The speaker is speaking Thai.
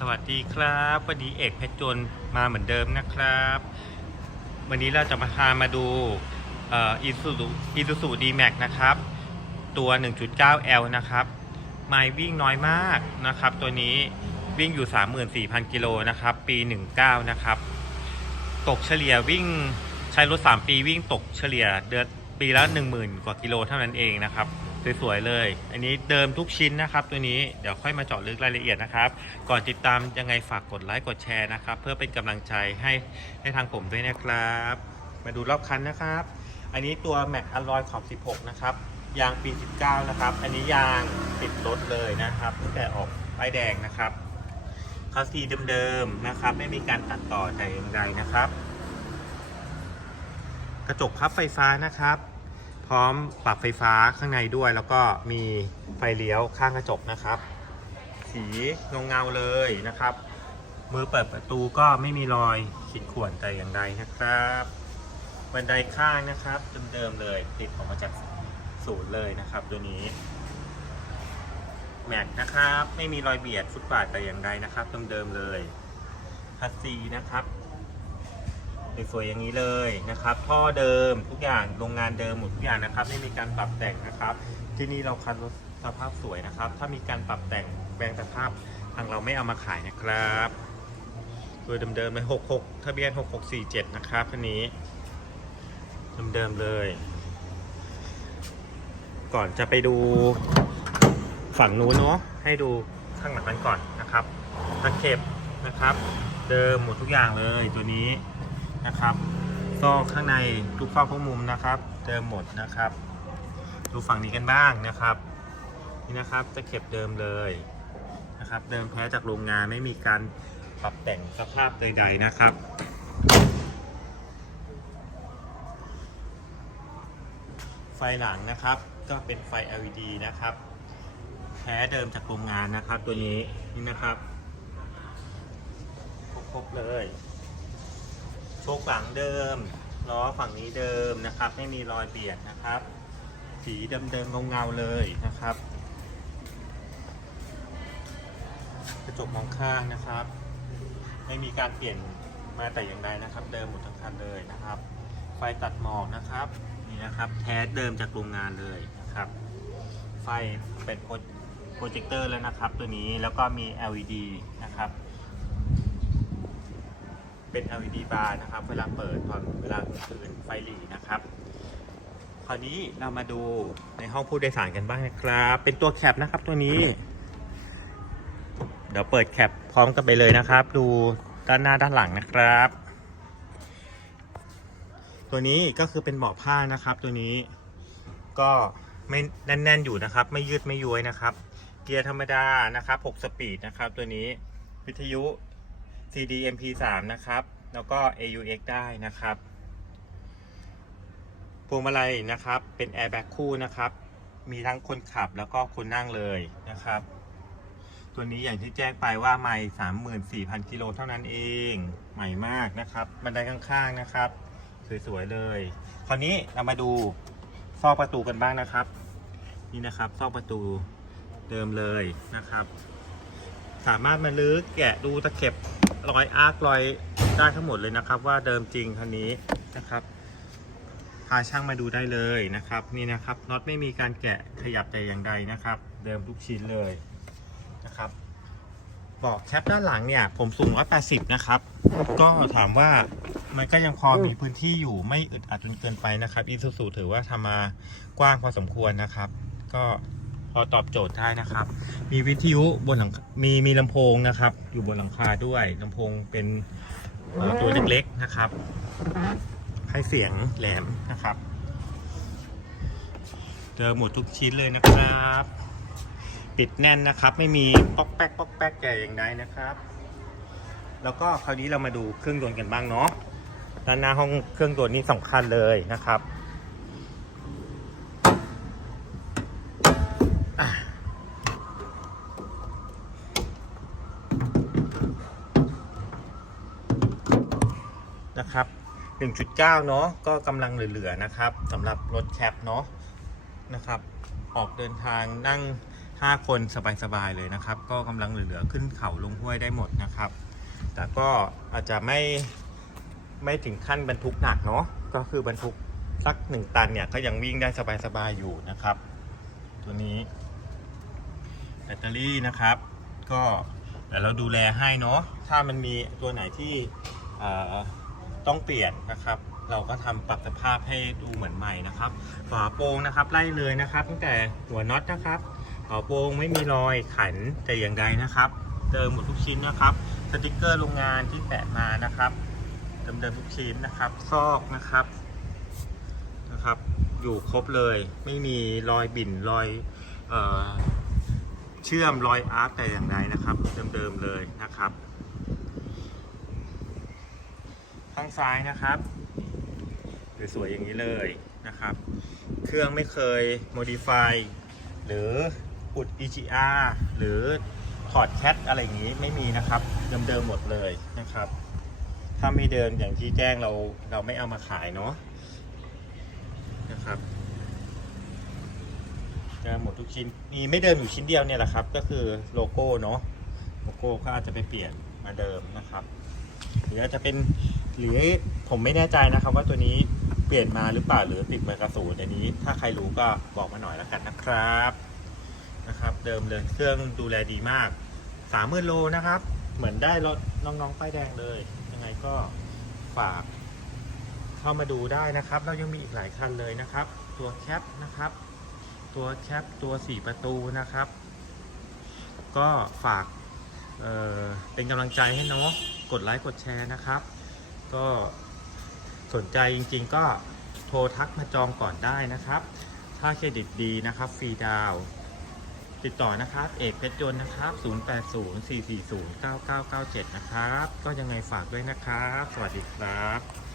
สวัสดีครับวันนี้เอกเพชรจนมาเหมือนเดิมนะครับ วันนี้เราจะมาพามาดูอีซูซูอีซูซูดีแม็กนะครับ ตัว 1.9L นะครับไมล์วิ่งน้อยมากนะครับ ตัวนี้วิ่งอยู่ 34,000 กิโลนะครับ ปี 19 นะครับ ตกเฉลี่ยวิ่งใช้รถ 3 ปีวิ่งตกเฉลี่ยเดือนปีละ 10,000 กว่ากิโลเท่านั้นเองนะครับ สวยๆเลย อันนี้เดิมทุกชิ้นนะครับ ตัวนี้เดี๋ยวค่อยมาเจาะลึกรายละเอียดนะครับ ก่อนติดตามยังไงฝากกดไลค์กดแชร์นะครับ เพื่อเป็นกำลังใจให้ให้ทางผมด้วยนะครับ มาดูรอบคันนะครับ อันนี้ตัว Mac Alloy ขอบ 16 นะครับ ยางปี 19 นะครับ อันนี้ยางติดรถเลยนะครับตั้งแต่ออกป้ายแดงนะครับคัสซีเดิมๆนะครับ ไม่มีการตัดต่อแต่อย่างใดนะครับ กระจกพับไฟฟ้านะครับ พร้อมปรับไฟฟ้าข้างในด้วย แล้วก็มีไฟเลี้ยวข้างกระจกนะครับ สีเงาเงาเลยนะครับ มือเปิดประตูก็ไม่มีรอยขีดข่วนแต่อย่างใดนะครับบันไดข้างนะครับเดิมๆเลยติดออกมาจากศูนย์เลยนะครับตัวนี้แม็กนะครับ ไม่มีรอยเบียดฟุตบาทแต่อย่างใดนะครับเดิมๆเลยคัสซีนะครับ สวยๆอย่างนี้เลยนะครับ ท่อเดิมทุกอย่างโรงงานเดิมหมดทุกอย่างนะครับไม่มีการปรับแต่งนะครับ ที่นี่เราคันรถสภาพสวยนะครับ ถ้ามีการปรับแต่งแปลงสภาพทางเราไม่เอามาขายนะครับตัวเดิมๆเลย66 ทะเบียน 6647 นะครับคันนี้เดิมๆเลย ก่อนจะไปดูฝั่งนู้นเนาะให้ดูข้างหลังกันก่อนนะครับตะเข็บนะครับ เดิมหมดทุกอย่างเลยตัวนี้ นะครับ ซอกข้างในทุกซอกทุกมุมนะครับเดิมหมดนะครับ ดูฝั่งนี้กันบ้างนะครับ นี่นะครับตะเข็บเดิมเลยนะครับ เดิมแท้จากโรงงานไม่มีการปรับแต่งสภาพใด ๆนะครับไฟหลังนะครับ ก็เป็นไฟ LED นะครับ แท้เดิมจากโรงงานนะครับ ตัวนี้นี่นะครับ ครบๆเลย โชคหลังเดิมล้อฝั่งนี้เดิมนะครับ ไม่มีรอยเบียดนะครับ สีเดิมๆเงาๆเลยนะครับ กระจกมองข้างนะครับ ไม่มีการเปลี่ยนมาแต่อย่างใดนะครับ เดิมหมดทั้งคันเลยนะครับ ไฟตัดหมอกนะครับนี่นะครับแท้เดิมจากโรงงานเลยนะครับ ไฟเป็นโปรโปรเจคเตอร์แล้วนะครับ ตัวนี้แล้วก็มี LED นะครับ เป็น LED บาร์นะครับ เวลาเปิดตอนเวลากลางคืนไฟหลีนะครับ คราวนี้เรามาดูในห้องผู้โดยสารกันบ้างนะครับ เป็นตัวแคปนะครับตัวนี้ เดี๋ยวเปิดแคปพร้อมกันไปเลยนะครับ ดูด้านหน้าด้านหลังนะครับ ตัวนี้ก็คือเป็นเบาะผ้านะครับ ตัวนี้ก็ไม่แน่น ๆ อยู่นะครับ ไม่ยืดไม่ย้วยนะครับ เกียร์ธรรมดานะครับ 6 สปีดนะครับ ตัวนี้วิทยุ CD MP3 นะครับ แล้วก็ AUX ได้นะครับพวงมาลัยนะครับ เป็นแอร์แบ็กคู่นะครับ มีทั้งคนขับแล้วก็คนนั่งเลยนะครับ ตัวนี้อย่างที่แจ้งไปว่าไม่สามหมื่นสี่พันกิโลเท่านั้นเอง ใหม่มากนะครับบันไดข้างๆนะครับ สวยๆเลย คราวนี้เรามาดูซอกประตูกันบ้างนะครับ นี่นะครับซอกประตูเดิมเลยนะครับ สามารถมาลื้อแกะดูตะเข็บ รอยอาร์ครอยได้ทั้งหมดเลยนะครับ ว่าเดิมจริงคันนี้นะครับพาช่างมาดูได้เลยนะครับนี่นะครับน็อตไม่มีการแกะขยับแต่อย่างใดนะครับ เดิมทุกชิ้นเลยนะครับเบอกแคปด้านหลังเนี่ย ผมสูง 180 นะครับ ก็ถามว่ามันก็ยังพอมีพื้นที่อยู่ไม่อึดอัดจนเกินไปนะครับอีซูซูถือว่าทำมากว้างพอสมควรนะครับ ก็ อตอบโจทย์ได้นะครับ มีวิทยุบนหลังมีมีลำโพงนะครับ อยู่บนหลังคาด้วยลำโพงเป็นตัวเล็กๆนะครับ ให้เสียงแหลมนะครับเจอหมดทุกชิ้นเลยนะครับ ปิดแน่นนะครับ ไม่มีป๊อกแป๊กป๊อกแป๊กแก่อย่างใดนะครับ แล้วก็คราวนี้เรามาดูเครื่องยนต์กันบ้างเนาะด้านหน้าห้องเครื่องยนต์นี่สำคัญเลยนะครับ นะครับ 1.9 เนาะก็กำลังเหลือๆนะครับสำหรับรถแคปเนาะนะครับ ออกเดินทางนั่งห้าคนสบายๆเลยนะครับ ก็กำลังเหลือๆขึ้นเขาลงห้วยได้หมดนะครับ แต่ก็อาจจะไม่ไม่ถึงขั้นบรรทุกหนักเนาะก็คือบรรทุกสักหนึ่งตันเนี่ยก็ยังวิ่งได้สบายๆอยู่นะครับ ตัวนี้แบตเตอรี่นะครับ ก็เดี๋ยวเราดูแลให้เนาะถ้ามันมีตัวไหนที่ ต้องเปลี่ยนนะครับ เราก็ทำปรับสภาพให้ดูเหมือนใหม่นะครับ ฝาโปรงนะครับไล่เลยนะครับ ตั้งแต่หัวน็อตนะครับฝาโปรงไม่มีรอยขันแต่อย่างใดนะครับเดิมหมดทุกชิ้นนะครับ สติกเกอร์โรงงานที่แปะมานะครับเดิมเดิมๆทุกชิ้นนะครับ ซอกนะครับนะครับ อยู่ครบเลยไม่มีรอยบิ่นรอยเออเชื่อมรอยอาร์ตแต่อย่างใดนะครับ เดิมๆเลยนะครับ ข้างซ้ายนะครับสวยๆอย่างนี้เลยนะครับ เครื่องไม่เคย modify หรืออุด EGR หรือถอดแคทอะไรอย่างนี้ไม่มีนะครับ เดิมๆหมดเลยนะครับ ถ้าไม่เดินอย่างที่แจ้งเราเราไม่เอามาขายเนาะนะครับจะหมดทุกชิ้นมีไม่เดิมอยู่ชิ้นเดียวเนี่ยแหละครับ ก็คือโลโก้เนาะโลโก้ก็อาจจะไปเปลี่ยนมาเดิมนะครับ หรืออาจจะเป็นหรือผมไม่แน่ใจนะครับ ว่าตัวนี้เปลี่ยนมาหรือเปล่าหรือติดเบอร์กระสูนอันนี้ ถ้าใครรู้ก็บอกมาหน่อยแล้วกันนะครับนะครับ เดิมเลยเครื่องดูแลดีมากสามหมื่นโลนะครับ เหมือนได้รถน้องๆป้ายแดงเลย ยังไงก็ฝากเข้ามาดูได้นะครับ เรายังมีอีกหลายคันเลยนะครับ ตัวแคปนะครับ ตัวแคปตัว4ประตูนะครับ ก็ฝากเเป็นกำลังใจให้เนาะ กดไลค์กดแชร์นะครับ ก็สนใจจริงๆก็โทรทักมาจองก่อนได้นะครับ ถ้าเครดิตดีนะครับฟรีดาว ติดต่อนะครับ เอกเพชรยนต์นะครับ 0804409997 นะครับ ก็ยังไงฝากด้วยนะครับ สวัสดีครับ